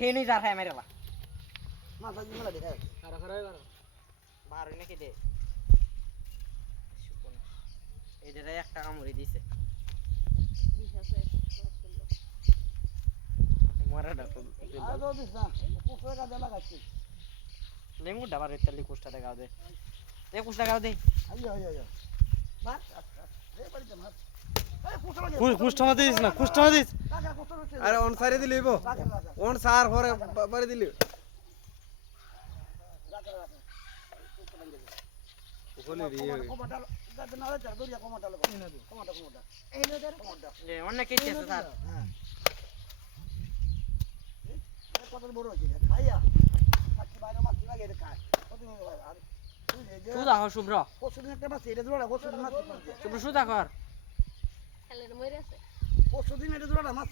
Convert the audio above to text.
হেনি যার খায় মেরেলা মাথা দিয়ে মেলা দেখা আর খরাই বারো বারোই নাকি দে এটারে 1 টাকা মুড়ি দিছে মরাটা তো আর তো দিস না কুকুরের কাজে লাগাচ্ছি লেঙ্গু ডাবার ইতালি 21 টাকা দে 21 টাকা দে আইয়া আইয়া আইয়া মার এই বাড়িতে মার কুষ্ঠমা দিস না কুষ্ঠমা দিস কাকা কুকুর হচ্ছে আরে অন সাইরে দিলিব অন সার হরে বাড়ি দিলি ওখানে রিয়ে কমাটা দাদা না চার দরিয়া কমাটা লাগো কমাটা এই নে দেন কমাটা এ অনেক কিছু আছে স্যার হ্যাঁ এই কত বড় হচ্ছে খাইয়া মাছ বাইরে মাছ লাগে এটা খায় কত আর সুদা হ শুভ্র পরশুদিন একটা মাছ এটা জোড়া পরশুদিন মাছ শুভ্র সুদা কর পরশুদিন এটা জোড়া মাছ